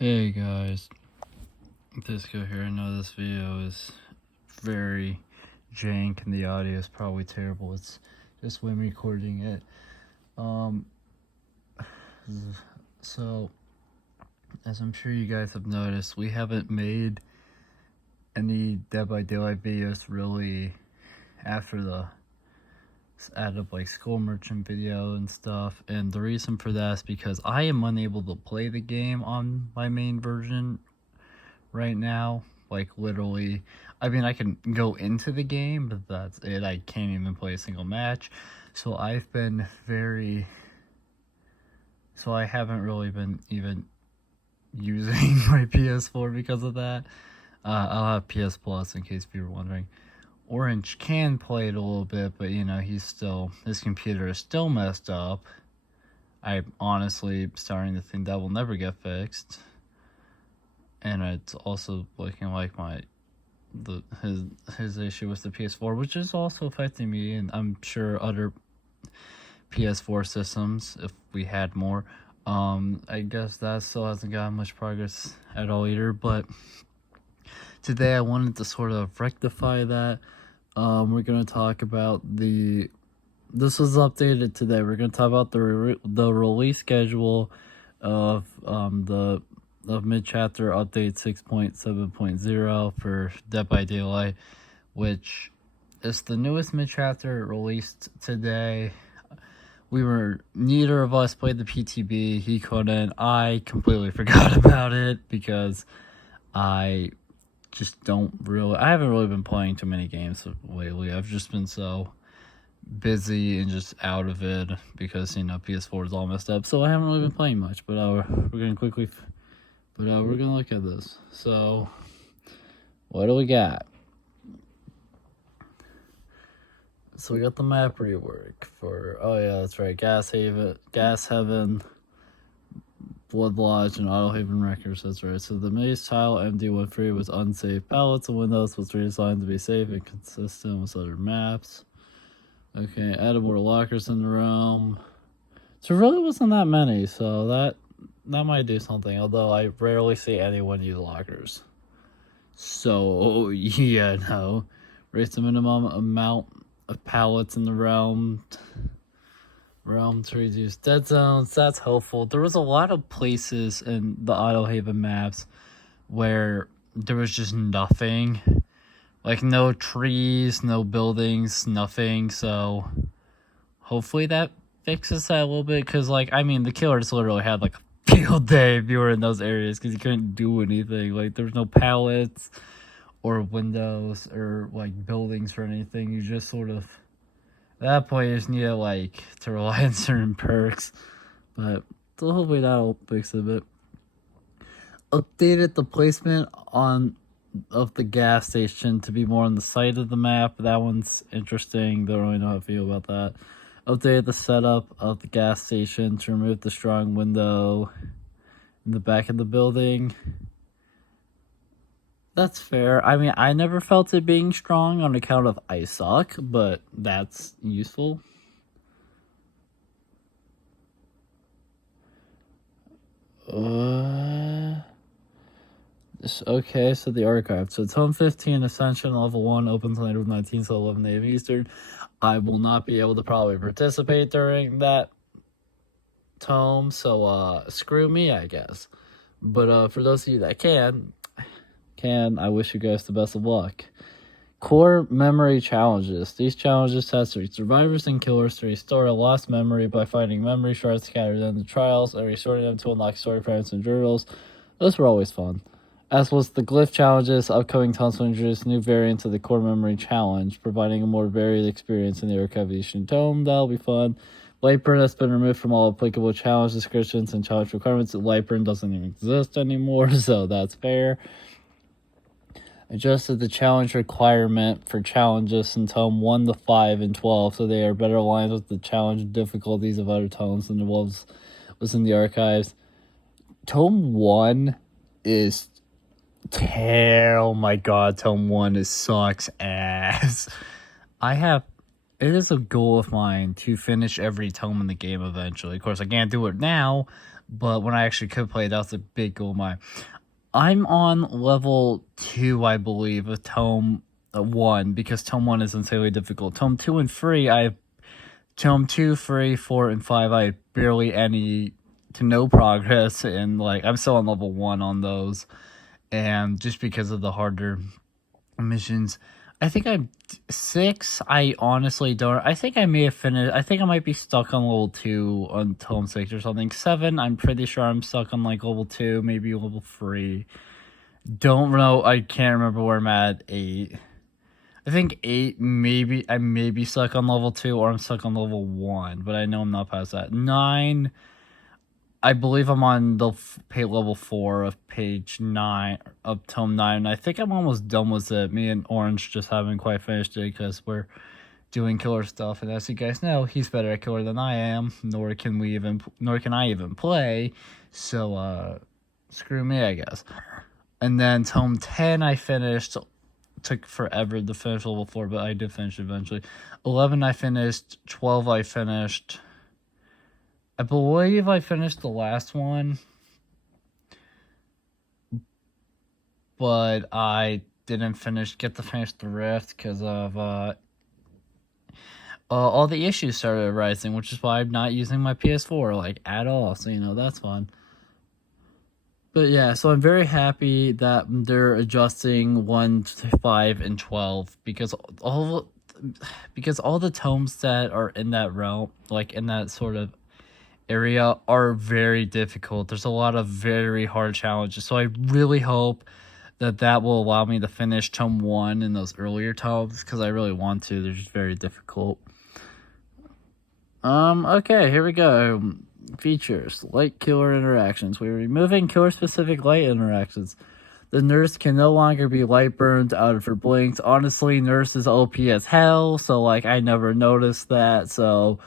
Hey guys, D1scos here. I know this video is very jank and the audio is probably terrible. It's just when recording it. So as I'm sure you guys have noticed, we haven't made any Dead by Daylight videos really after the added like school merchant video and stuff, and the reason for that is because I am unable to play the game on my main version right now. Like literally, I mean I can go into the game, but that's it. I can't even play a single match. So I haven't really been even using my PS4 because of that. I'll have PS Plus in case you were wondering. Orange can play it a little bit, but you know, his computer is still messed up. I'm honestly starting to think that will never get fixed. And it's also looking like his issue with the PS4, which is also affecting me, and I'm sure other PS4 systems if we had more. I guess that still hasn't gotten much progress at all either, but today I wanted to sort of rectify that. We're going to talk about this was updated today. We're going to talk about the release schedule of mid-chapter update 6.7.0 for Dead by Daylight, which is the newest mid-chapter released today. Neither of us played the PTB. He couldn't. I completely forgot about it because I haven't really been playing too many games lately. I've just been so busy and just out of it because, you know, PS4 is all messed up. So I haven't really been playing much, but we're going to look at this. So what do we got? So we got the map rework for, oh yeah, that's right, Gas Heaven, Blood Lodge, and Auto Haven Records, that's right. So the maze tile MD13 was unsafe pallets and windows was redesigned to be safe and consistent with other maps. Okay, added more lockers in the realm. So it really wasn't that many, so that might do something, although I rarely see anyone use lockers. So, yeah, no. Raise the minimum amount of pallets in the realm to reduce dead zones. That's helpful. There was a lot of places in the Auto Haven maps where there was just nothing. Like no trees, no buildings, nothing. So hopefully that fixes that a little bit. Because, like, I mean, the killers literally had like a field day if you were in those areas because you couldn't do anything. Like, there's no pallets or windows or like buildings or anything. You just sort of, at that point, you just need to rely on certain perks. But so hopefully that'll fix it a bit. Updated the placement of the gas station to be more on the side of the map. That one's interesting. Don't really know how to feel about that. Updated the setup of the gas station to remove the strong window in the back of the building. That's fair. I mean, I never felt it being strong on account of I suck, but that's useful. Okay, so the archive. So Tome 15, Ascension, Level 1, opens later with 19 to 11 a.m. Eastern. I will not be able to probably participate during that tome, so screw me, I guess. But for those of you that can, I wish you guys the best of luck. Core memory challenges. These challenges test survivors and killers to restore a lost memory by finding memory shards scattered in the trials and restoring them to unlock story fragments and journals. Those were always fun. As was the glyph challenges, upcoming tomes will introduce new variants of the core memory challenge, providing a more varied experience in the Archive Edition tome. That'll be fun. Lightburn has been removed from all applicable challenge descriptions and challenge requirements. Lightburn doesn't even exist anymore, so that's fair. Adjusted the challenge requirement for challenges in Tome 1 to 5 and 12, so they are better aligned with the challenge difficulties of other tomes than the was in the archives. Tome 1 is oh my god, Tome 1 sucks ass. It is a goal of mine to finish every tome in the game eventually. Of course, I can't do it now, But when I actually could play, that was a big goal of mine. I'm on level 2, I believe, of Tome 1, because Tome 1 is insanely difficult. Tome 2 and 3, Tome 2, 3, 4, and 5, I have barely any to no progress, and like I'm still on level 1 on those, and just because of the harder missions. I think I'm 6. I honestly don't. I think I may have finished. I think I might be stuck on level 2 on Tome 6 or something. 7, I'm pretty sure I'm stuck on like level 2, maybe level 3. Don't know. I can't remember where I'm at. 8. I think 8, maybe I may be stuck on level 2 or I'm stuck on level 1, but I know I'm not past that. 9, I believe I'm on the level 4 of page 9 of tome 9. I think I'm almost done with it. Me and Orange just haven't quite finished it because we're doing killer stuff, and as you guys know, he's better at killer than I am. Nor can I even play. So screw me, I guess. And then tome 10 I finished. Took forever to finish level 4, but I did finish eventually. 11 I finished. 12 I finished. I believe I finished the last one, but I didn't get to finish the Rift because of all the issues started arising, which is why I'm not using my PS4 like at all. So that's fun. But yeah, so I'm very happy that they're adjusting 1 to 5 and 12 because all the tomes that are in that realm, like in that sort of area, are very difficult. There's a lot of very hard challenges, so I really hope that will allow me to finish tome 1 in those earlier tomes because I really want to. They're just very difficult. Okay, here we go. Features: light killer interactions. We're removing killer specific light interactions. The nurse can no longer be light burned out of her blinks. Honestly, nurse is OP as hell, so like I never noticed that, so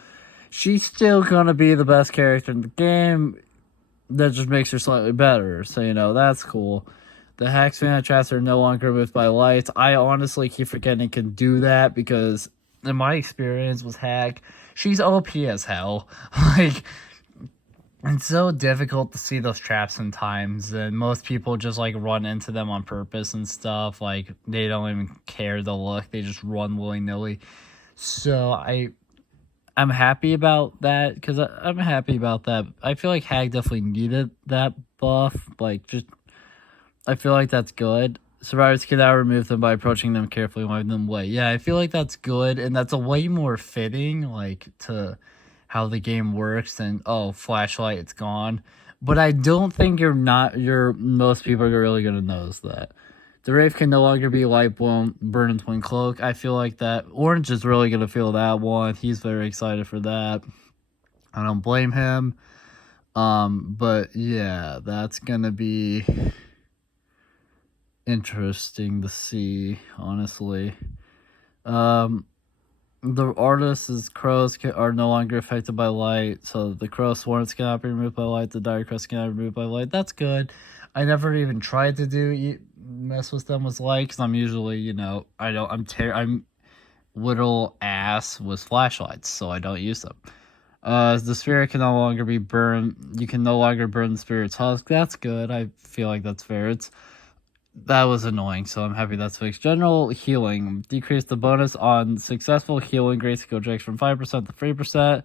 she's still gonna be the best character in the game. That just makes her slightly better. So, that's cool. The Hacks fan traps are no longer moved by lights. I honestly keep forgetting it can do that because, in my experience with Hack, she's OP as hell. Like, it's so difficult to see those traps sometimes, and most people just like run into them on purpose and stuff. Like, they don't even care to look, they just run willy-nilly. So I'm happy about that because I'm happy about that. I feel like Hag definitely needed that buff. Like, just I feel like that's good. Survivors can now remove them by approaching them carefully and wiping them away. Yeah, I feel like that's good, and that's a way more fitting, like, to how the game works than, oh, flashlight, it's gone. But I don't think most people are really gonna notice that. The Wraith can no longer be light blown, burn in twin cloak. I feel like that Orange is really gonna feel that one. He's very excited for that. I don't blame him. But yeah, that's gonna be interesting to see, honestly. The artist's crows are no longer affected by light, so the crow swarms cannot be removed by light. The dire crows cannot be removed by light. That's good. I never even tried to mess with them with light because I'm usually, I'm little ass with flashlights, so I don't use them. The spirit can no longer be burned. You can no longer burn the spirit's husk. That's good. I feel like that's fair. That was annoying, so I'm happy that's fixed. General healing. Decrease the bonus on successful healing grace skill checks from 5% to 3%.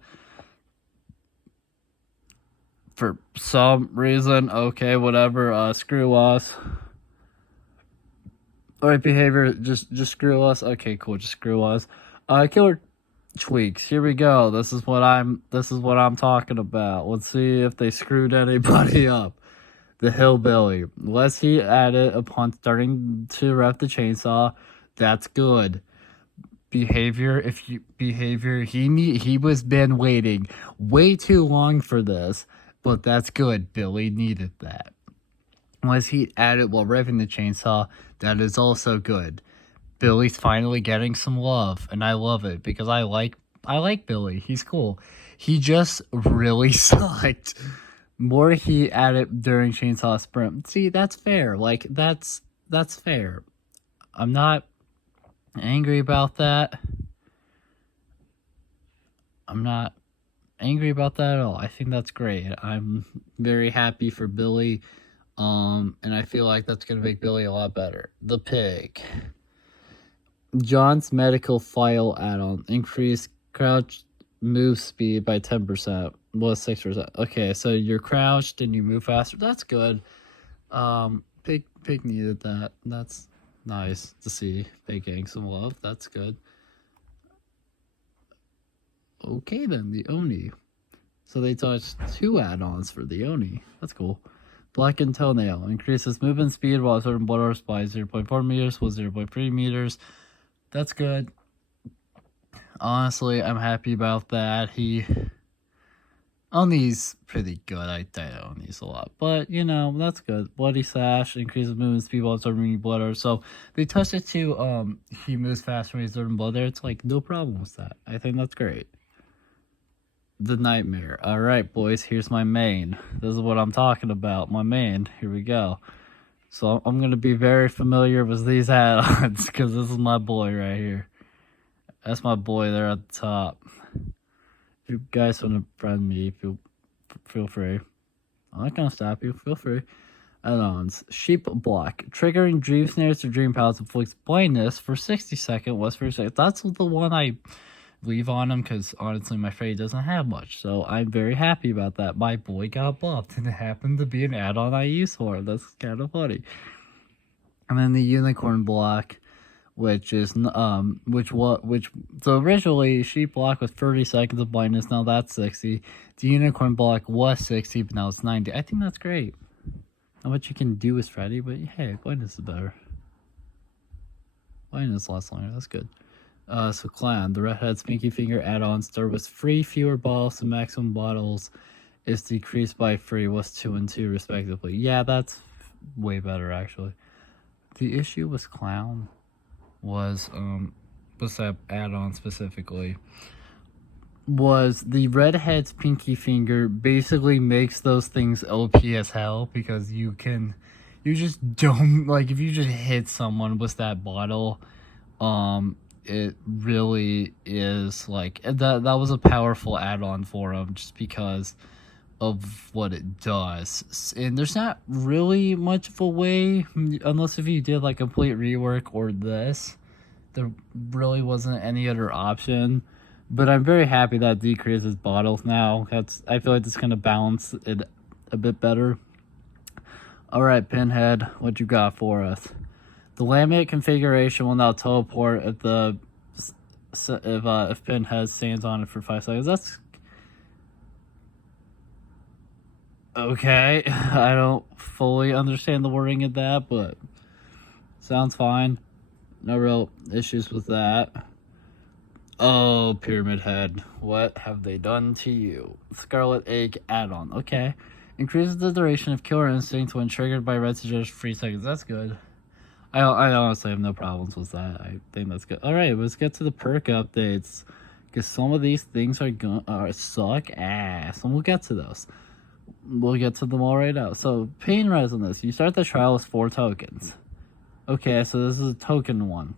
For some reason. Okay, whatever. Screw us. Alright, behavior. Just screw us. Okay, cool. Just screw us. Killer tweaks. Here we go. This is what I'm talking about. Let's see if they screwed anybody up. The hillbilly. Less heat added upon starting to rev the chainsaw. That's good. Behavior. He was been waiting way too long for this, but that's good. Billy needed that. Less heat added while revving the chainsaw. That is also good. Billy's finally getting some love, and I love it because I like Billy. He's cool. He just really sucked. More heat added during chainsaw sprint. See, that's fair. Like, that's fair. I'm not angry about that. I'm not angry about that at all. I think that's great. I'm very happy for Billy. And I feel like that's gonna make Billy a lot better. The pig. John's medical file add-on. Increase crouch move speed by 10%. Was 6%. Okay, so you're crouched and you move faster. That's good. Pig needed that. That's nice to see. Pig getting some love. That's good. Okay then, the Oni. So they touched 2 add-ons for the Oni. That's cool. Blackened Toenail. Increases movement speed while certain borders by 0.4 meters with 0.3 meters. That's good. Honestly, I'm happy about that. Oni's pretty good. I Oni's a lot. But, you know, that's good. Bloody Sash. Increases movement speed while absorbing blood air. So, they touched it to, he moves faster when he's absorbing blood air. It's like, no problem with that. I think that's great. The Nightmare. Alright, boys. Here's my main. This is what I'm talking about. My main. Here we go. So, I'm going to be very familiar with these add-ons because this is my boy right here. That's my boy there at the top. If you guys want to friend me, feel free. I'm not gonna stop you. Feel free. Add-ons. Sheep Block. Triggering dream snares to dream palace inflicts blindness for 60 seconds. What's for seconds? That's the one I leave on him because honestly my Freddy doesn't have much. So I'm very happy about that. My boy got buffed and it happened to be an add-on I use for him. That's kind of funny. And then the Unicorn Block. Which is so originally Sheep Block was 30 seconds of blindness, now that's 60. The Unicorn Block was 60, but now it's 90. I think that's great. Not much you can do with Freddy, but hey, blindness is better. Blindness lasts longer, that's good. So Clown, the Redhead's Pinky Finger add-on start with 3 fewer bottles, the maximum bottles is decreased by 3, was 2 and 2 respectively. Yeah, that's way better actually. The issue with Clown was that add-on specifically was the Redhead's Pinky Finger basically makes those things OP as hell because you just don't, like, if you just hit someone with that bottle, it really is like that was a powerful add-on for him just because of what it does. And there's not really much of a way, unless if you did like complete rework or this, there really wasn't any other option. But I'm very happy that decreases bottles now. I feel like it's gonna balance it a bit better. Alright, Pinhead, what you got for us? The laminate configuration will now teleport if Pinhead stands on it for 5 seconds. That's okay. I don't fully understand the wording of that, but sounds fine. No real issues with that. Oh, Pyramid Head, what have they done to you? Scarlet Egg add-on. Okay. Increases the duration of Killer Instinct when triggered by red to just 3 seconds. That's good. I honestly have no problems with that. I think that's good. Alright, let's get to the perk updates. Because some of these things are suck ass. And we'll get to those. We'll get to them all right now. So, Pain Resonance. You start the trial with 4 tokens. Okay, so this is a token one.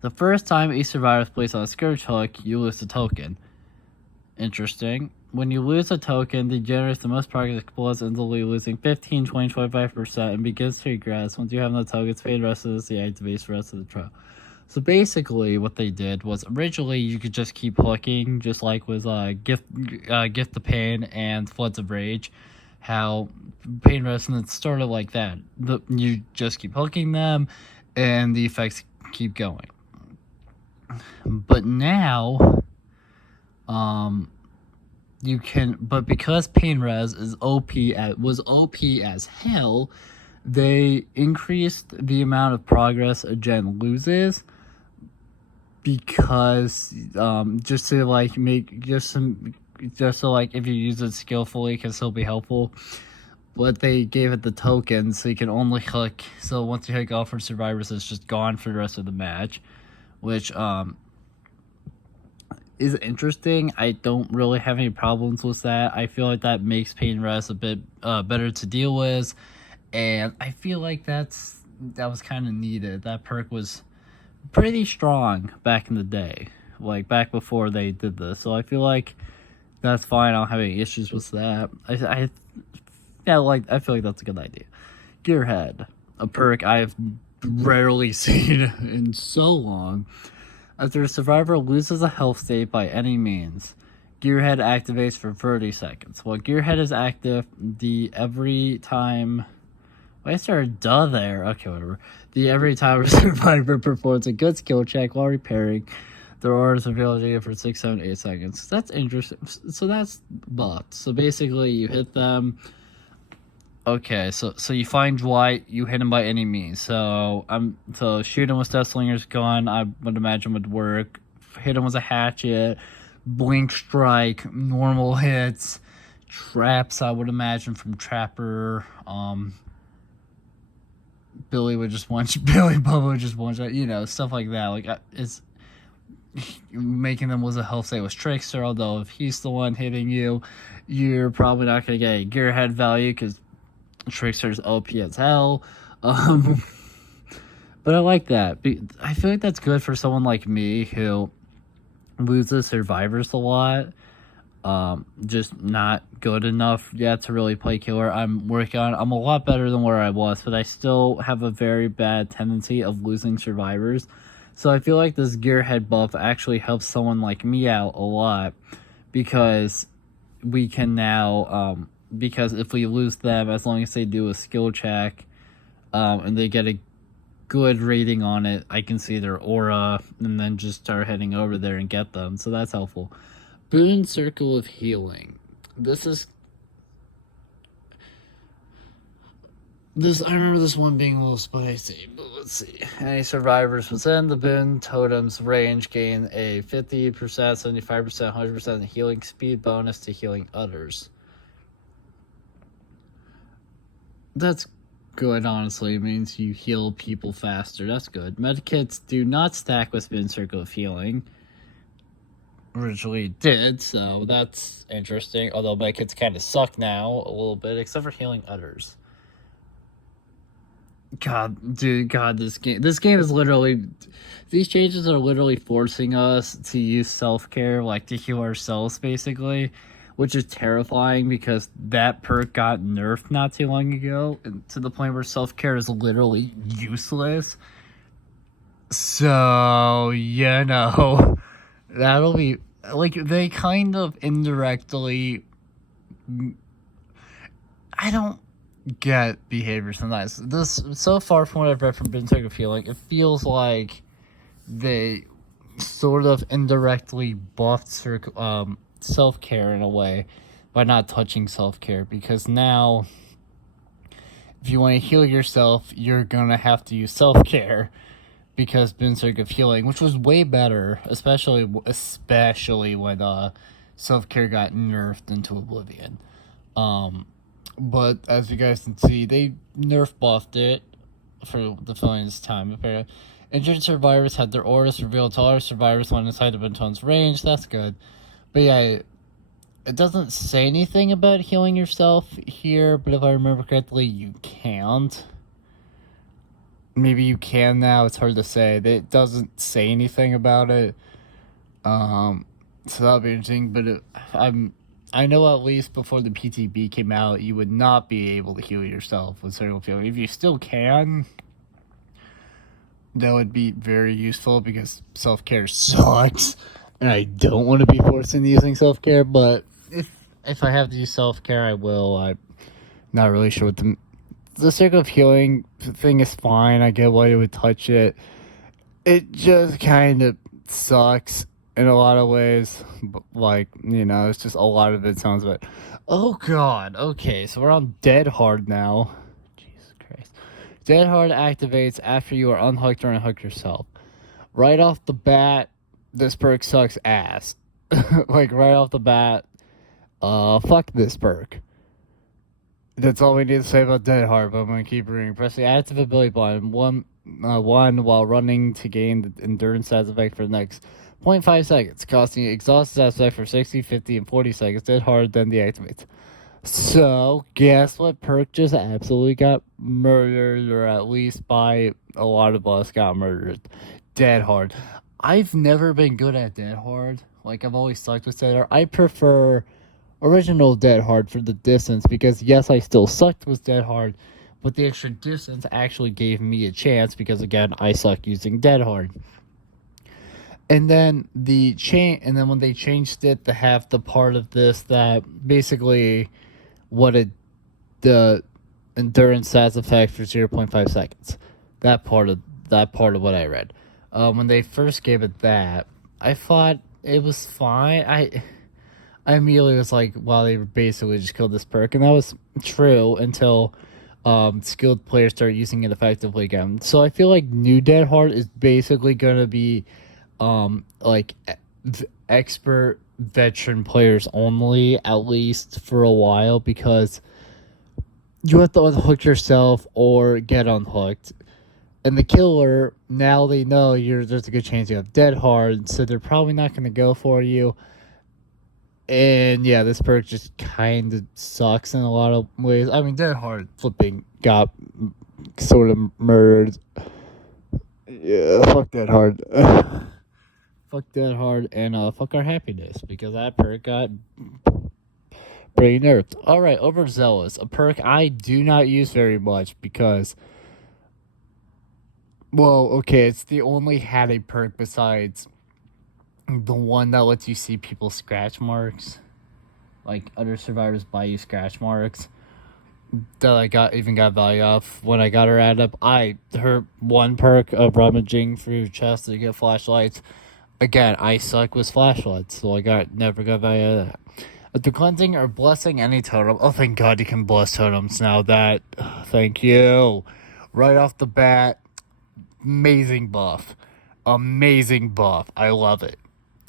The first time a survivor is placed on a scourge hook, you lose the token. Interesting. When you lose a token, the generates the most progress explodes instantly, losing 15, 20, 25%, and begins to regress. Once you have no tokens, Pain Resonance deactivates the rest of the trial. So basically, what they did was originally you could just keep hooking, just like with Gift the Pain and Floods of Rage. How Pain Resonance started like that. You just keep hooking them, and the effects keep going. But now, you can. But because Pain Res was OP as hell, they increased the amount of progress a gen loses. Because just to like if you use it skillfully, it can still be helpful. But they gave it the tokens, so you can only hook. So once you hook off for survivors, it's just gone for the rest of the match, which is interesting. I don't really have any problems with that. I feel like that makes Pain Res a bit better to deal with, and I feel like that was kind of needed. That perk was pretty strong back in the day, like back before they did this. So I feel like That's fine. I don't have any issues with that. I feel like that's a good idea. Gearhead, a perk I've rarely seen in so long. After a survivor loses a health state by any means, Gearhead activates for 30 seconds. While Gearhead is active, every time a survivor performs a good skill check while repairing, their auras ability for 6, 7, 8 seconds. That's interesting. So that's buffed. So basically, you hit them. Okay, so you find Dwight, you hit him by any means. So shoot him with Deathslinger's gun, I would imagine would work. Hit him with a hatchet, blink strike, normal hits, traps. I would imagine from Trapper. Billy Bubba would just one shot, stuff like that. Like it's making them was a health save with Trickster. Although if he's the one hitting you, you're probably not gonna get a Gearhead value because Trickster's OP as hell. But I like that. I feel like that's good for someone like me who loses survivors a lot. Just not good enough yet to really play killer. I'm a lot better than where I was, but I still have a very bad tendency of losing survivors. So I feel like this Gearhead buff actually helps someone like me out a lot because we can now, because if we lose them, as long as they do a skill check, and they get a good rating on it, I can see their aura and then just start heading over there and get them. So that's helpful. Boon Circle of Healing. I remember this one being a little spicy, but let's see. Any survivors within the Boon Totem's range gain a 50%, 75%, 100% healing speed bonus to healing others. That's good, honestly. It means you heal people faster. That's good. Medkits do not stack with Boon Circle of Healing. Originally did, so that's interesting. Although medkits kind of suck now a little bit, except for healing others. This game is literally, these changes are literally forcing us to use self-care, like to heal ourselves, basically, which is terrifying because that perk got nerfed not too long ago, to the point where self-care is literally useless. So, that'll be, like, they kind of indirectly, I don't get behavior sometimes. So far from what I've read from Boon Circle of Healing, it feels like they sort of indirectly buffed self-care in a way by not touching self-care, because now if you want to heal yourself, you're gonna have to use self-care, because Boon Circle of Healing, which was way better, especially when self-care got nerfed into oblivion. But as you guys can see, they nerf buffed it for the fillingest time. Apparently, injured survivors had their auras revealed to other survivors when inside of Benton's range. That's good. But yeah, it doesn't say anything about healing yourself here, but if I remember correctly, you can't. Maybe you can now, it's hard to say. It doesn't say anything about it. So that'll be interesting, but I know at least before the PTB came out, you would not be able to heal yourself with Circle of Healing. If you still can, that would be very useful because self-care sucks. And I don't want to be forced into using self-care, but if I have to use self-care, I will. I'm not really sure what the Circle of Healing thing is fine. I get why you would touch it. It just kind of sucks in a lot of ways. But, it's just a lot of it sounds bad. Oh god, okay, so we're on Dead Hard now. Jesus Christ. Dead Hard activates after you are unhooked or unhook yourself. Right off the bat, this perk sucks ass. Right off the bat, fuck this perk. That's all we need to say about Dead Hard, but I'm going to keep reading. Press the active ability button one while running to gain the endurance stats effect for the next 0.5 seconds, costing exhaust stats effect for 60, 50, and 40 seconds. Dead Hard then deactivates. So, guess what perk just absolutely got murdered, or at least by a lot of us got murdered? Dead Hard. I've never been good at Dead Hard. Like, I've always sucked with Dead Hard. I prefer original Dead Hard for the distance because, yes, I still sucked with Dead Hard, but the extra distance actually gave me a chance because, again, I suck using Dead Hard. And then when they changed it to have the part of this that basically the endurance stats effect for 0.5 seconds. That part of what I read. When they first gave it that, I thought it was fine. I immediately was like, wow, they basically just killed this perk, and that was true until skilled players start using it effectively again. So I feel like New Dead Hard is basically gonna be like expert veteran players only, at least for a while, because you have to unhook yourself or get unhooked. And the killer, now they know there's a good chance you have Dead Hard, so they're probably not going to go for you. And yeah, this perk just kind of sucks in a lot of ways. I mean, Dead Hard flipping got sort of murdered. Yeah, fuck Dead Hard. Fuck Dead Hard and fuck our happiness, because that perk got pretty nerfed. Alright, Overzealous, a perk I do not use very much because, well, okay, it's the only had a perk besides the one that lets you see people's scratch marks. Like, other survivors buy you scratch marks. That I got value off when I got her added up. Her one perk of rummaging through chests to get flashlights. Again, I suck with flashlights, so I never got value out of that. The cleansing or blessing any totem. Oh, thank God you can bless totems now. Thank you. Right off the bat, amazing buff. Amazing buff. I love it.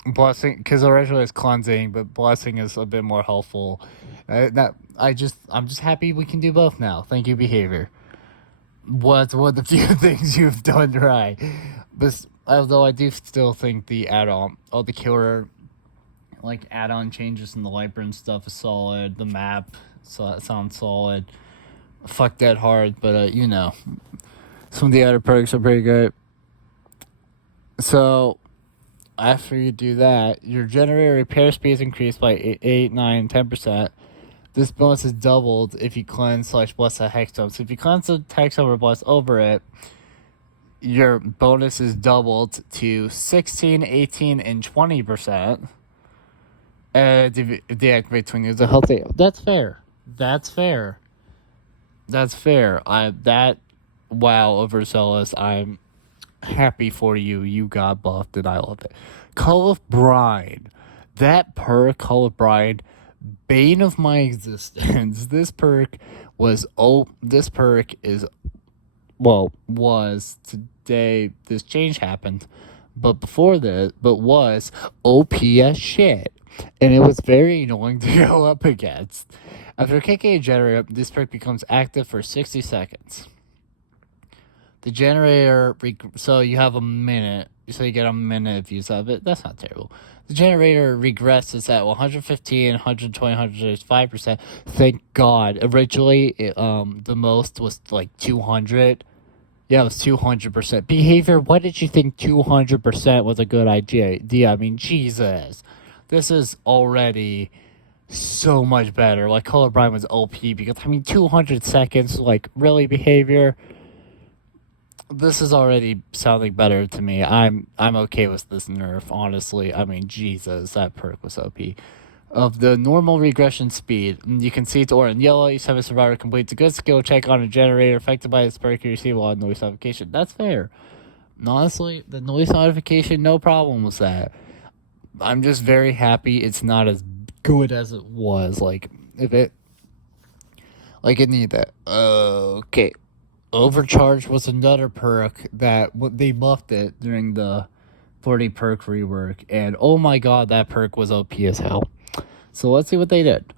Blessing, because originally it's cleansing, but blessing is a bit more helpful. I'm just happy we can do both now. Thank you, behavior. What's one of the few things you've done right? But although I do still think the add-on, the killer, like add-on changes in the Lightburn stuff is solid. The map, so that sounds solid. Fuck Dead Hard, but some of the other perks are pretty good. So after you do that, your generator repair speed is increased by 8, 9, 10%. This bonus is doubled if you cleanse/bless a hexstone. So if you cleanse a hexstone or bless over it, your bonus is doubled to 16, 18, and 20%. And if you deactivate twin use a healthy. That's fair. Wow, Overzealous, I'm happy for you. You got buffed and I love it. Call of Bride. That perk, Call of Bride, bane of my existence. This perk was today. This change happened, but was OP as shit, and it was very annoying to go up against. After kicking a generator, this perk becomes active for 60 seconds. The generator, so you have a minute, so you get a minute of use of it. That's not terrible. The generator regresses at 115, 120, 135%. Thank God. Originally, the most was like 200. Yeah, it was 200%. Behavior, what did you think 200% was a good idea? I mean, Jesus. This is already so much better. Like, Call of Bride was OP because, 200 seconds, like, really, behavior? This is already sounding better to me. I'm okay with this nerf, honestly. Jesus, that perk was OP. Of the normal regression speed, you can see it's orange and yellow. Each time a survivor completes a good skill check on a generator affected by this perk, you receive a lot of noise notification. That's fair. And honestly, the noise notification, no problem with that. I'm just very happy it's not as good as it was. It needed that. Okay. Overcharge was another perk that they buffed it during the 40 perk rework, and oh my God, that perk was OP as hell. So let's see what they did.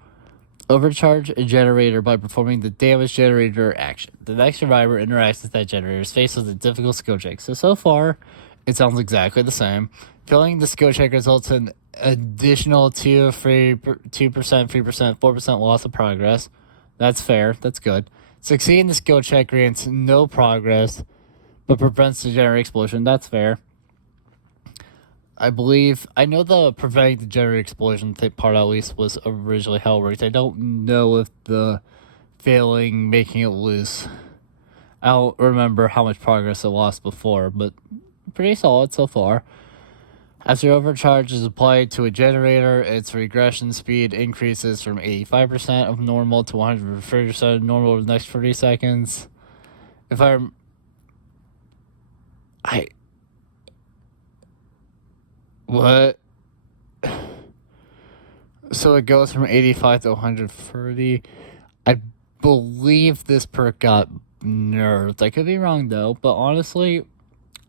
Overcharge a generator by performing the damage generator action. The next survivor interacts with that generator is faced with a difficult skill check. So far, it sounds exactly the same. Failing the skill check results in additional 2%, 3%, 4% loss of progress. That's fair. That's good. Succeeding the skill check grants no progress, but prevents the generator explosion. That's fair. I believe I know the preventing the generator explosion part at least was originally how it worked. I don't know if the failing making it loose. I don't remember how much progress it lost before, but pretty solid so far. After overcharge is applied to a generator, its regression speed increases from 85% of normal to 130% of normal over the next 30 seconds. If I what? So it goes from 85 to 130. I believe this perk got nerfed. I could be wrong though, but honestly,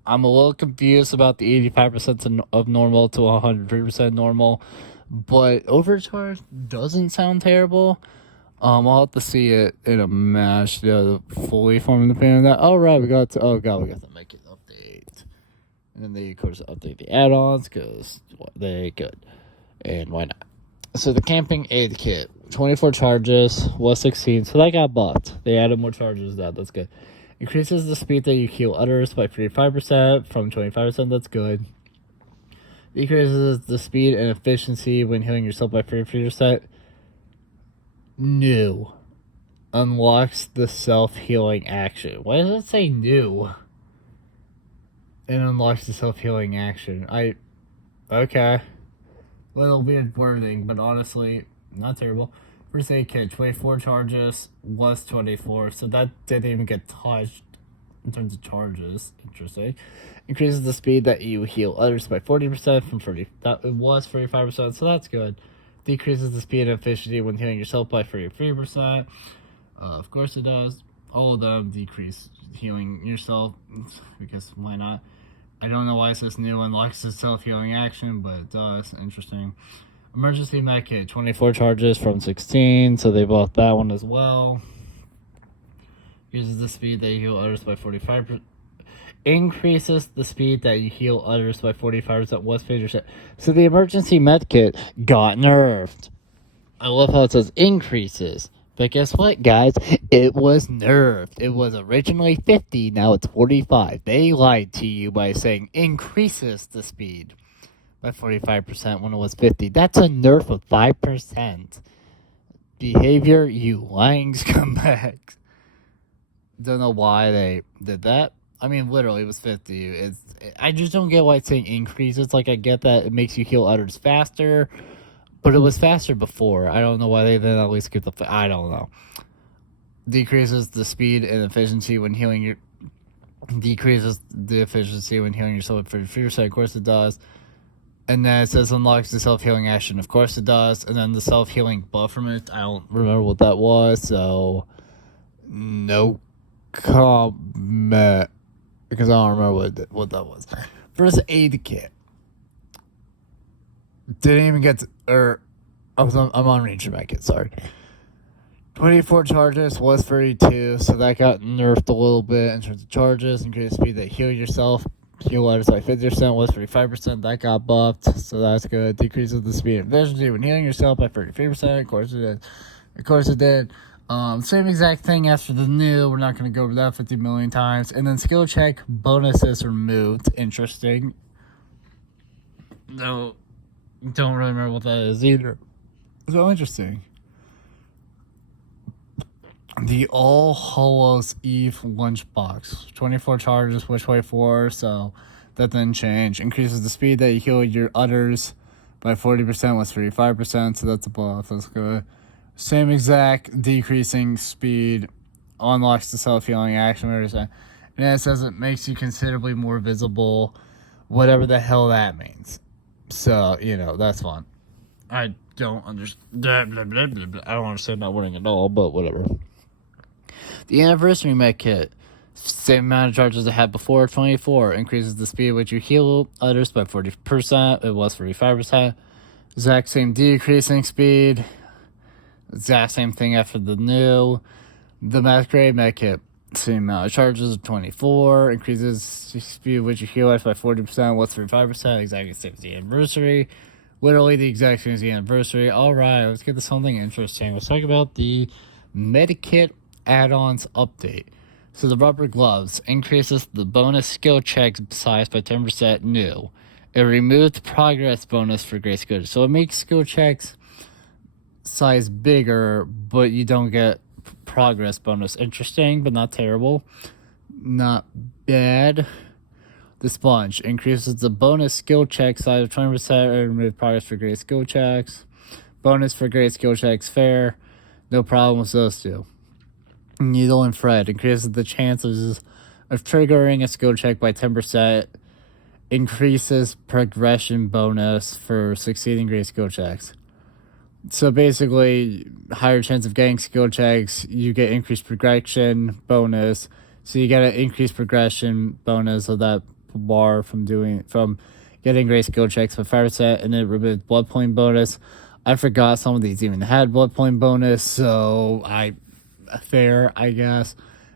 I'm a little confused about the 85% of normal to 103% normal. But overcharge doesn't sound terrible. I'll have to see it in a match to fully form the opinion of that. Oh right, we got to make it update, and then they of course update the add-ons because they're good, and why not? So the camping aid kit, 24 charges, was 16, so that got buffed. They added more charges. That's good. Increases the speed that you heal others by 35% from 25%. That's good. Decreases the speed and efficiency when healing yourself by 33%. New. Unlocks the self-healing action. Why does it say new? And unlocks the self-healing action. Okay. Little weird wording, but honestly, not terrible. First aid kit, 24 charges, was 24, so that didn't even get touched in terms of charges. Interesting. Increases the speed that you heal others by 40% from 30. That it was 45%, so that's good. Decreases the speed and efficiency when healing yourself by 33%. Of course it does. All of them decrease healing yourself, because why not? I don't know why it says new unlocks the self-healing action, but it does. Interesting. Emergency med kit, 24 charges from 16, so they bought that one as well. Uses the speed that you heal others by 45%. Increases the speed that you heal others by 45%. Was 50%. So the emergency med kit got nerfed. I love how it says increases. But guess what, guys? It was nerfed. It was originally 50, now it's 45. They lied to you by saying increases the speed by 45% when it was 50. That's a nerf of 5%. Behavior, you lying scumbags. Don't know why they did that. I mean, literally, it was 50. I just don't get why it's saying increases. Like, I get that it makes you heal others faster, but it was faster before. I don't know why they didn't at least get I don't know. Decreases the speed and efficiency when healing your... Decreases the efficiency when healing yourself for 50%. Of course it does. And then it says unlocks the self-healing action. Of course it does. And then the self-healing bufferment. I don't remember what that was, so... No comment. Because I don't remember what that was. First aid kit. Didn't even get to... I'm on Ranger Med Kit, sorry. 24 charges was 32, so that got nerfed a little bit in terms of charges. Increased speed that heal yourself. Heal others by 50% was 35%. That got buffed, so that's good. Decreases the speed and efficiency when healing yourself by 33%. Of course it did. Same exact thing after the new. We're not going to go over that 50 million times. And then skill check bonuses removed. Interesting. No, don't really remember what that is either. So interesting. The All Hallows Eve lunchbox. 24 charges, which way 4, so that didn't change. Increases the speed that you heal your others by 40% was 35%, so that's a buff. That's good. Same exact decreasing speed. Unlocks the self-healing action. And then it says it makes you considerably more visible. Whatever the hell that means. So, that's fun. I don't understand. I don't understand that wording at all, but whatever. The anniversary med kit. Same amount of charges I had before, 24. Increases the speed at which you heal others by 40%. It was 45%. Exact same decreasing speed. Exact same thing after the new. The Masquerade med kit. Same amount of charges, 24. Increases speed at which you heal others by 40%. Was 35%. Exactly the same as the anniversary. Literally the exact same as the anniversary. Alright, let's get to something interesting. Let's talk about the Medikit add-ons update. So the rubber gloves increases the bonus skill check size by 10%, new. It removed progress bonus for great skill. So it makes skill checks size bigger, but you don't get progress bonus. Interesting, but not terrible. Not bad. The sponge increases the bonus skill check size of 20% or remove progress for great skill checks. Bonus for great skill checks, fair. No problem with those two. Needle and thread increases the chances of triggering a skill check by 10%. Increases progression bonus for succeeding great skill checks. So basically, higher chance of getting skill checks, you get increased progression bonus. So you get an increased progression bonus of that bar from getting great skill checks by 5%, and it removed blood point bonus. I forgot some of these even had blood point bonus, so fair, I guess.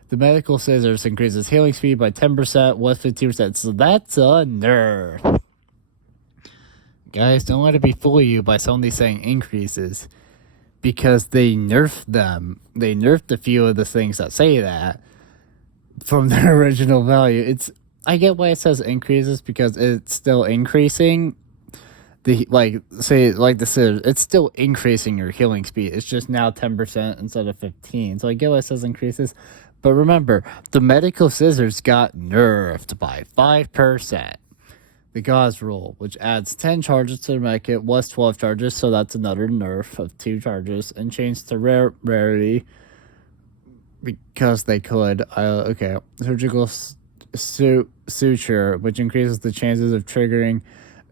The medical scissors increases healing speed by 10%, was 15%, so that's a nerf. Guys, don't let it be fool you by somebody saying increases, because they nerfed them. They nerfed a few of the things that say that from their original value. I get why it says increases, because it's still increasing. The scissors, it's still increasing your healing speed. It's just now 10% instead of 15. So I get why it says increases. But remember, the medical scissors got nerfed by 5%. The gauze rule, which adds 10 charges to the medkit, was 12 charges, so that's another nerf of 2 charges, and changed to rarity because they could. Okay, surgical suture, which increases the chances of triggering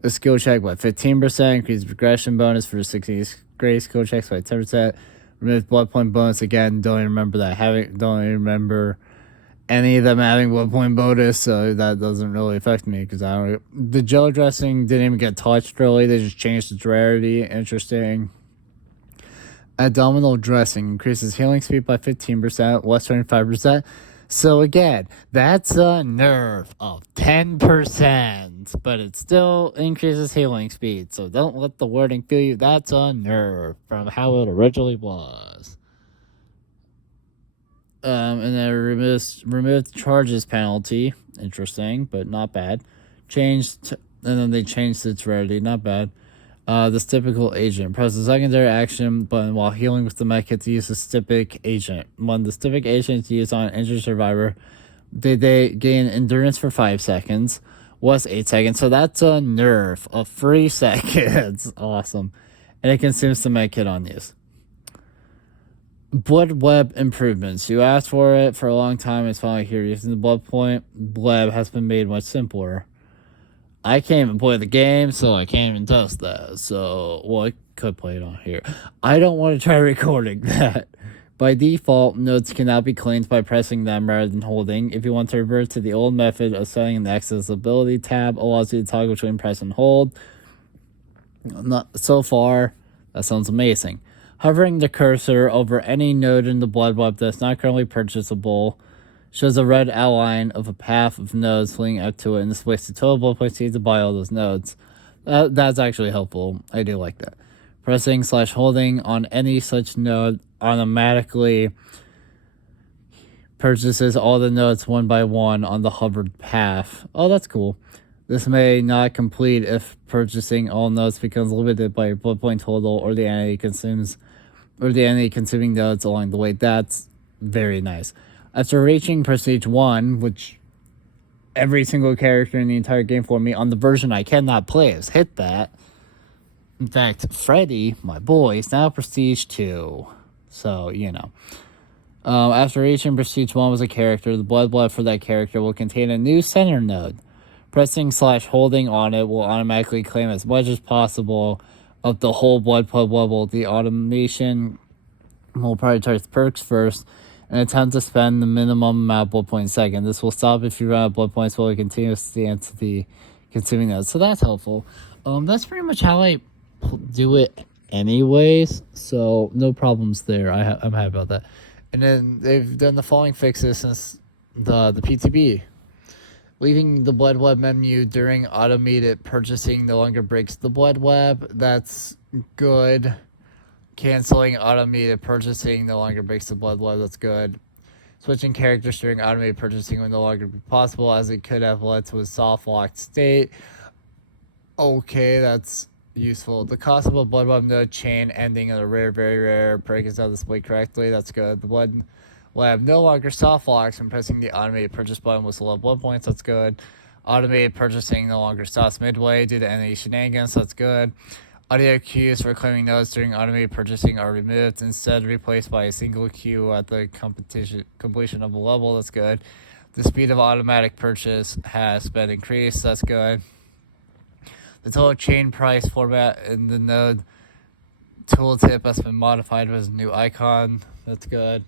a skill check by 15%, increases progression bonus for 60 great skill checks by 10%, removes blood point bonus again. Don't even remember any of them having blood point bonus, so that doesn't really affect me because the gel dressing didn't even get touched really. They just changed its rarity. Interesting. Abdominal dressing increases healing speed by 15%, less 25%. So again, that's a nerf of 10%, but it still increases healing speed. So don't let the wording fool you. That's a nerf from how it originally was. And then removed charges penalty. Interesting, but not bad. And then they changed its rarity. Not bad. The typical agent. Press the secondary action button while healing with the medkit to use the Stipic agent. When the Stipic agent is used on an injured survivor, they gain endurance for 5 seconds. Was 8 seconds. So that's a nerf of 3 seconds. Awesome. And it consumes the medkit on use. Blood web improvements. You asked for it for a long time. It's finally here. Using the blood point web has been made much simpler. I can't even play the game, so I can't even test that. So, well, I could play it on here. I don't want to try recording that. By default, nodes can now be claimed by pressing them rather than holding. If you want to revert to the old method of setting the accessibility tab, allows you to toggle between press and hold. So far, that sounds amazing. Hovering the cursor over any node in the blood web that's not currently purchasable shows a red outline of a path of nodes leading up to it, and displays the total blood points needed to buy all those nodes. That's actually helpful. I do like that. Pressing/holding on any such node automatically purchases all the nodes one by one on the hovered path. Oh, that's cool. This may not complete if purchasing all nodes becomes limited by your blood point total or the entity consuming nodes along the way. That's very nice. After reaching Prestige 1, which every single character in the entire game for me on the version I cannot play has hit that. In fact, Freddy, my boy, is now Prestige 2. So, you know. After reaching Prestige 1 with a character, the blood web for that character will contain a new center node. Pressing/holding on it will automatically claim as much as possible of the whole blood level. The automation will prioritize perks first and attempt to spend the minimum amount of blood points second. This will stop if you run out of blood points while it continues the entity consuming those. So that's helpful. That's pretty much how I do it anyways, so no problems there. I'm happy about that. And then they've done the following fixes since the PTB. Leaving the blood web menu during automated purchasing no longer breaks the blood web. That's good. Canceling automated purchasing no longer breaks the blood web. That's good. Switching characters during automated purchasing will no longer be possible, as it could have led to a soft locked state. Okay, that's useful. The cost of a blood web node chain ending in a rare, very rare break is not displayed correctly. That's good. The blood web no longer soft locks when pressing the automated purchase button with low blood points. That's good. Automated purchasing no longer stops midway due to any shenanigans. That's good. Audio cues for claiming nodes during automated purchasing are removed, instead replaced by a single cue at the completion of a level. That's good. The speed of automatic purchase has been increased. That's good. The total chain price format in the node tooltip has been modified with a new icon. That's good.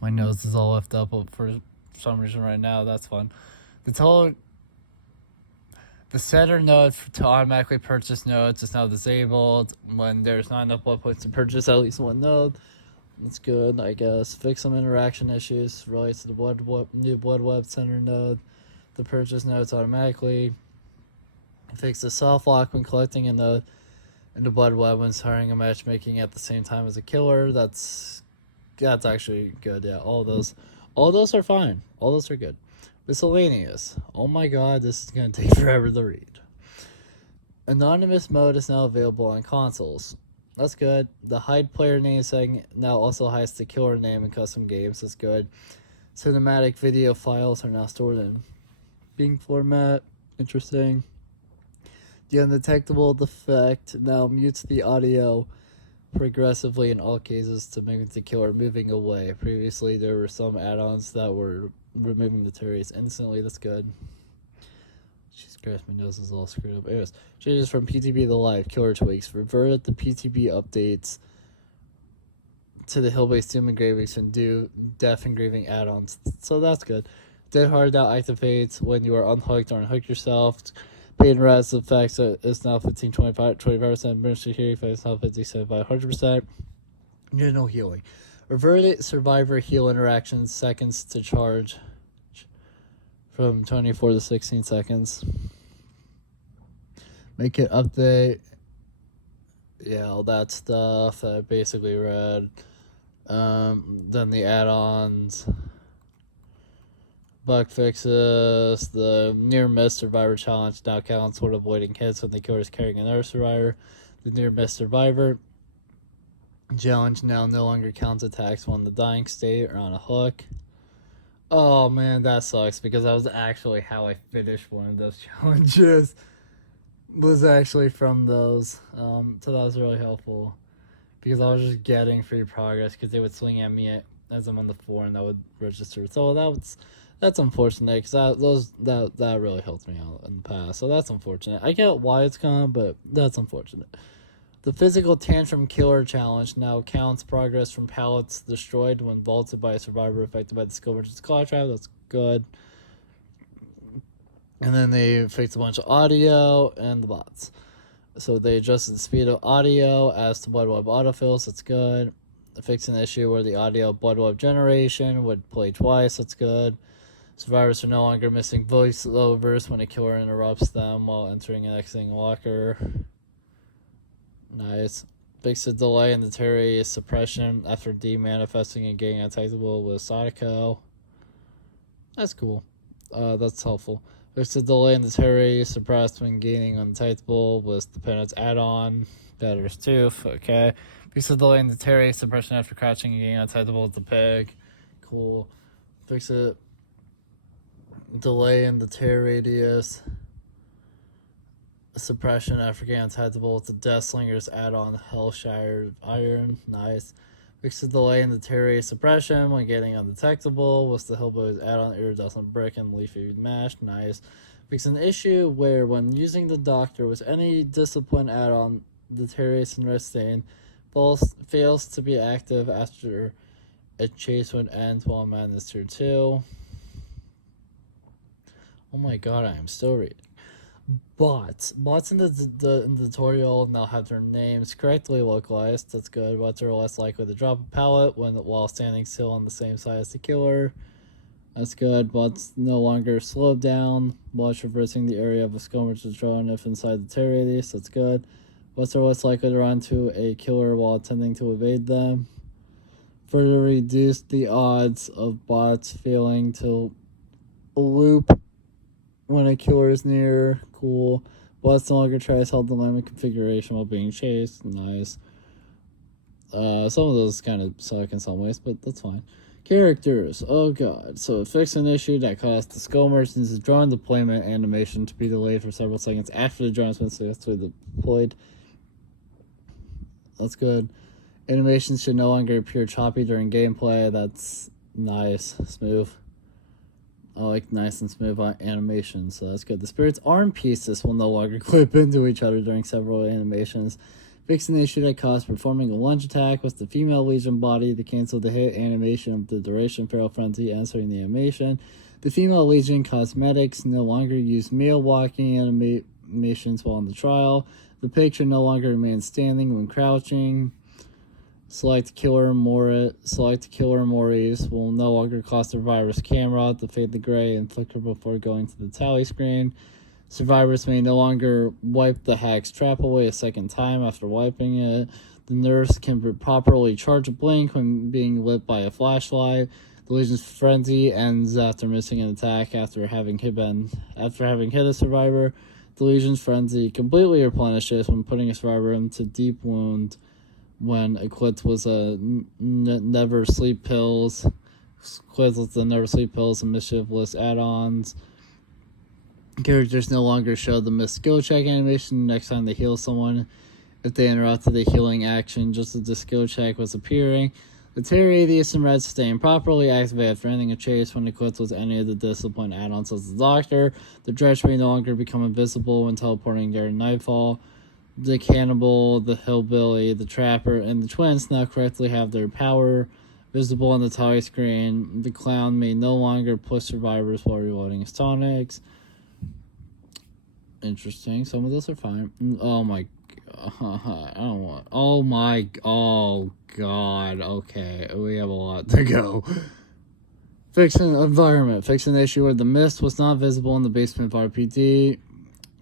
My nose is all left up for some reason right now. That's fun. The setter node to automatically purchase nodes is now disabled when there's not enough blood points to purchase at least one node. That's good, I guess. Fix some interaction issues related to the new blood web center node. The purchase nodes automatically. Fix the soft lock when collecting a node and the blood web when starting a matchmaking at the same time as a killer. That's actually good. Yeah, all those are fine. All those are good. Miscellaneous. Oh my god, this is gonna take forever to read. Anonymous mode is now available on consoles. That's good. The hide player name setting now also hides the killer name in custom games. That's good. Cinematic video files are now stored in Bing format. Interesting. The undetectable defect now mutes the audio progressively in all cases to mimic the killer moving away. Previously, there were some add-ons that were removing the terrorists instantly. That's good. Jesus Christ, my nose is all screwed up. Anyways, changes from PTB to live. Killer tweaks. Reverted the PTB updates to the hill-based doom engravings and do death engraving add-ons. So that's good. Dead Hard now activates when you are unhooked or unhook yourself. Pain Rats effects is now 25%. Emergency healing effects is now 100%. No healing. Reverted survivor heal interactions seconds to charge from 24 to 16 seconds. Make it update. Yeah, all that stuff that I basically read. Then the add-ons. Bug fixes. The near miss survivor challenge now counts toward avoiding hits when the killer is carrying another survivor. The near miss survivor challenge now no longer counts attacks when the dying state or on a hook. Oh man, that sucks because that was actually how I finished one of those challenges. Was actually from those. So that was really helpful because I was just getting free progress because they would swing at me as I'm on the floor and that would register. So that's unfortunate because that really helped me out in the past. So that's unfortunate. I get why it's gone, but that's unfortunate. The physical tantrum killer challenge now counts progress from pallets destroyed when vaulted by a survivor affected by the skill versus claw trap. That's good. And then they fixed a bunch of audio and the bots. So they adjusted the speed of audio as to blood web autofills. That's good. They fixed an issue where the audio blood web generation would play twice. That's good. Survivors are no longer missing voiceovers when a killer interrupts them while entering and exiting a locker. Nice. Fix the delay in the terror suppression after de-manifesting and getting undetectable with Sadako. That's cool. That's helpful. Fix the delay in the terror suppressed when gaining undetectable with the penance add-on. Betters too. Okay. Fix the delay in the terror suppression after crouching and getting undetectable with the pig. Cool. Fix it. Delay in the tear radius suppression after getting untouchable with the Deathslinger's add-on Hellshire Iron. Nice. Fix the delay in the tear radius suppression when getting undetectable with the Hellboy's add-on Iridescent Brick and Leafy Mash. Nice. Fix an issue where when using the Doctor with any discipline add-on, the tear radius and red stain fails to be active after a chase would end while man is tier 2. Oh my god, I am still reading. Bots in the tutorial now have their names correctly localized. That's good. Bots are less likely to drop a pallet while standing still on the same side as the killer. That's good. Bots no longer slow down while traversing the area of a skirmish to drone if inside the tear radius. That's good. Bots are less likely to run to a killer while attempting to evade them. Further reduce the odds of bots failing to loop when a killer is near. Cool. Boss no longer tries hold the limit configuration while being chased. Nice. Some of those kind of suck in some ways, but that's fine. Characters. Oh god. So it fixed an issue that caused the skull merchants' drone deployment animation to be delayed for several seconds after the drone has been successfully deployed. That's good. Animations should no longer appear choppy during gameplay. That's nice. Smooth. I like nice and smooth animations, so that's good. The spirit's arm pieces will no longer clip into each other during several animations. Fixing the issue that caused performing a lunge attack with the female legion body to cancel the hit animation of the duration feral frenzy answering the animation. The female legion cosmetics no longer use male walking animations while in the trial. The picture no longer remains standing when crouching. Select killer Maurice will no longer cause survivor's camera to fade to gray and flicker before going to the tally screen. Survivors may no longer wipe the hack's trap away a second time after wiping it. The nurse can properly charge a blink when being lit by a flashlight. The Legion's frenzy ends after missing an attack after having hit a survivor. The Legion's frenzy completely replenishes when putting a survivor into deep wound. When equipped was never sleep pills, with the never sleep pills and mischievous add-ons. Characters no longer show the missed skill check animation next time they heal someone if they interrupted the healing action just as the skill check was appearing. The Terror Radius and Red Stain properly activate after ending a chase when equipped with any of the discipline add-ons as the Doctor. The Dredge may no longer become invisible when teleporting during nightfall. The Cannibal, the Hillbilly, the Trapper, and the Twins now correctly have their power visible on the tally screen. The Clown may no longer push survivors while reloading his tonics. Interesting. Some of those are fine. Oh my god. I don't want. Oh god. Okay. We have a lot to go. Fixing environment. Fixing the issue where the mist was not visible in the basement of RPD.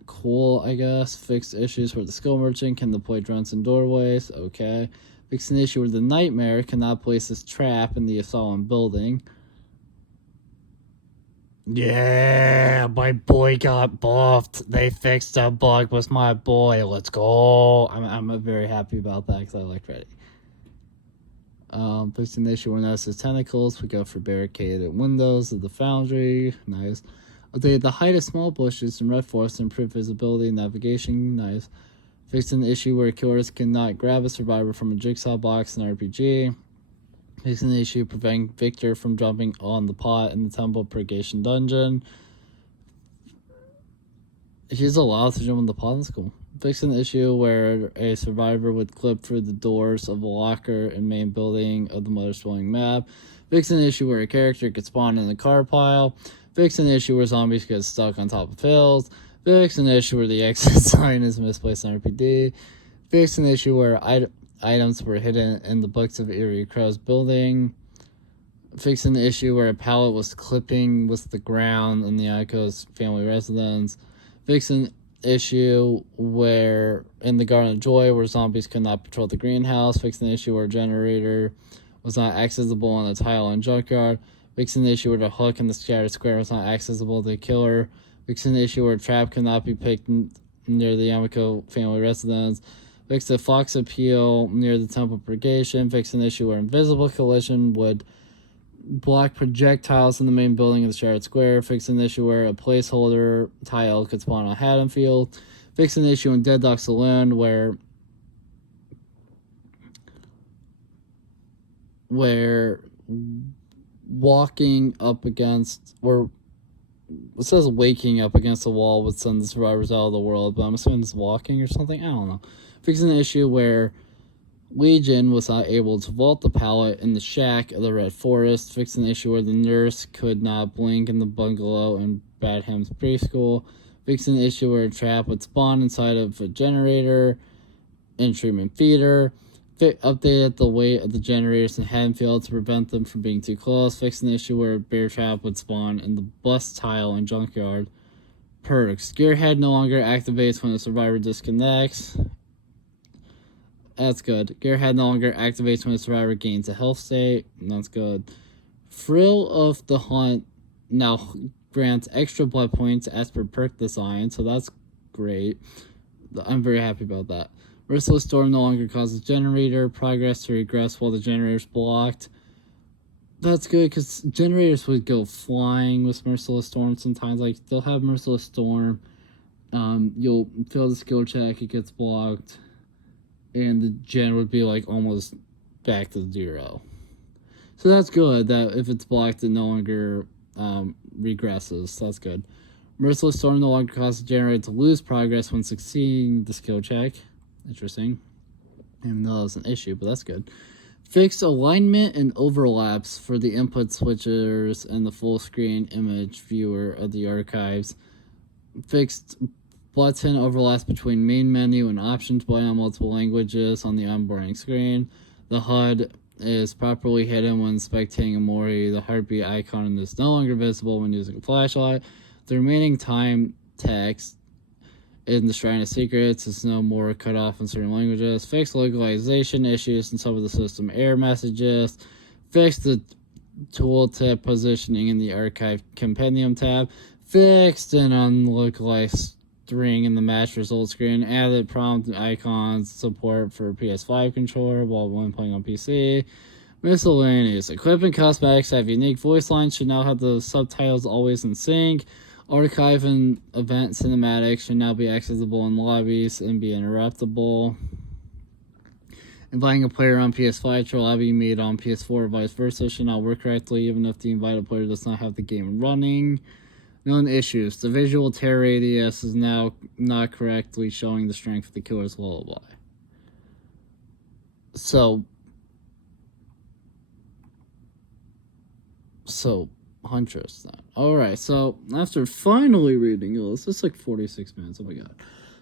Cool, I guess. Fixed issues where the skill merchant can deploy drones in doorways. Okay. Fixed an issue where the nightmare cannot place his trap in the asylum building. Yeah, my boy got buffed. They fixed a bug with my boy. Let's go. I'm very happy about that because I like Freddy. Fixing the issue where Nessa's tentacles. We go for barricaded windows of the foundry. Nice. Updated the height of small bushes in Red Forest to improve visibility and navigation. Nice. Fixing the issue where killers cannot grab a survivor from a jigsaw box in RPG. Fixing the issue preventing Victor from jumping on the pot in the Temple Purgation Dungeon. He's allowed to jump on the pot in school. Fixing the issue where a survivor would clip through the doors of a locker in main building of the Mother's Dwelling map. Fixing the issue where a character could spawn in the car pile. Fixing the issue where zombies get stuck on top of hills. Fixing the issue where the exit sign is misplaced in RPD. Fixing the issue where items were hidden in the Books of Eerie Crow's building. Fixing the issue where a pallet was clipping with the ground in the Ico's family residence. Fixing issue where in the Garden of Joy where zombies could not patrol the greenhouse. Fixing the issue where a generator was not accessible on a tile in Junkyard. Fixing the issue where the hook in the scattered square was not accessible to the killer. Fixing the issue where a trap could not be picked near the Yamako family residence. Fix the Fox Appeal near the Temple Purgation. Fixing the issue where invisible collision would block projectiles in the main building of the Shattered Square. Fixing the issue where a placeholder tile could spawn on Haddonfield. Fixing the issue in Dead Dog Saloon where walking up against, or it says waking up against the wall would send the survivors out of the world, but I'm assuming it's walking or something. I don't know. Fixing the issue where Legion was not able to vault the pallet in the shack of the Red Forest. Fixing the issue where the nurse could not blink in the bungalow in Badham's preschool. Fixing the issue where a trap would spawn inside of a generator in treatment feeder. Updated the weight of the generators in Haddonfield to prevent them from being too close. Fixing the issue where a bear trap would spawn in the bus tile in Junkyard. Perks. Gearhead no longer activates when the survivor disconnects. That's good. Gearhead no longer activates when the survivor gains a health state. That's good. Thrill of the Hunt now grants extra blood points as per perk design, so that's great. I'm very happy about that. Merciless Storm no longer causes generator progress to regress while the generator's blocked. That's good, because generators would go flying with Merciless Storm sometimes. Like, they'll have Merciless Storm, you'll fail the skill check, it gets blocked, and the gen would be, like, almost back to 0. So that's good, that if it's blocked, it no longer regresses. So that's good. Merciless Storm no longer causes the generator to lose progress when succeeding the skill check. Interesting. Even though that's an issue, but that's good. Fixed alignment and overlaps for the input switchers and the full screen image viewer of the archives. Fixed button overlaps between main menu and options button on multiple languages on the onboarding screen. The HUD is properly hidden when spectating a Mori. The heartbeat icon is no longer visible when using a flashlight. The remaining time text in the Shrine of Secrets is no more cut off in certain languages. Fixed localization issues in some of the system error messages. Fixed the tooltip positioning in the archive compendium tab. Fixed an unlocalized string in the match result screen. Added prompt icons support for PS5 controller while when playing on PC. Miscellaneous. Equipment cosmetics have unique voice lines. Should now have the subtitles always in sync. Archive and event cinematics should now be accessible in lobbies and be interruptible. Inviting a player on PS5 to a lobby made on PS4 or vice versa should not work correctly even if the invited player does not have the game running. Known issues. The visual tear radius is now not correctly showing the strength of the killer's lullaby. So Huntress then. Alright, so after finally reading this, it's like 46 minutes, oh my god.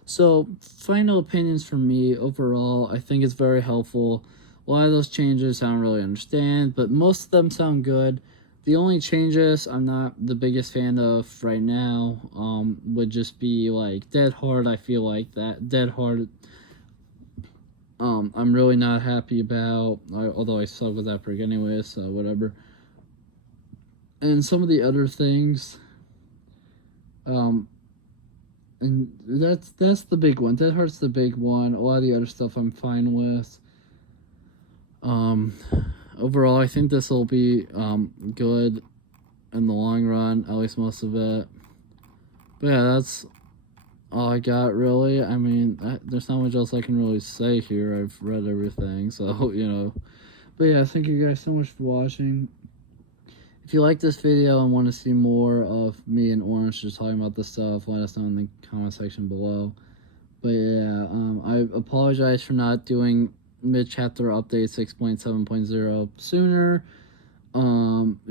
So, final opinions from me, overall, I think it's very helpful. A lot of those changes I don't really understand, but most of them sound good. The only changes I'm not the biggest fan of right now would just be like Dead Hard. I feel like that Dead Hard I'm really not happy about, although I suck with that perk anyway, so whatever. And some of the other things, and that's the big one. Dead Heart's the big one. A lot of the other stuff I'm fine with. Overall, I think this will be good in the long run, at least most of it. But yeah, that's all I got, really. I mean, there's not much else I can really say here. I've read everything, so, you know. But yeah, thank you guys so much for watching. If you like this video and want to see more of me and Orange just talking about this stuff, let us know in the comment section below. But yeah, I apologize for not doing mid-chapter update 6.7.0 sooner.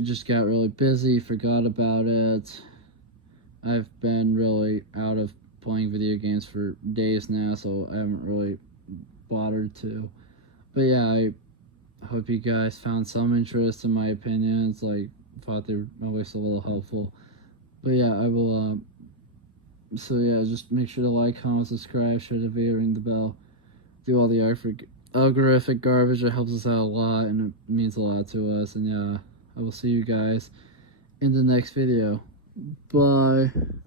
Just got really busy, forgot about it. I've been really out of playing video games for days now, so I haven't really bothered to. But yeah, I hope you guys found some interest in my opinions. Like, thought they were at least a little helpful. But yeah, I will, so yeah, just make sure to like, comment, subscribe, share the video, ring the bell, do all the algorithmic garbage. It helps us out a lot, and it means a lot to us. And yeah, I will see you guys in the next video. Bye.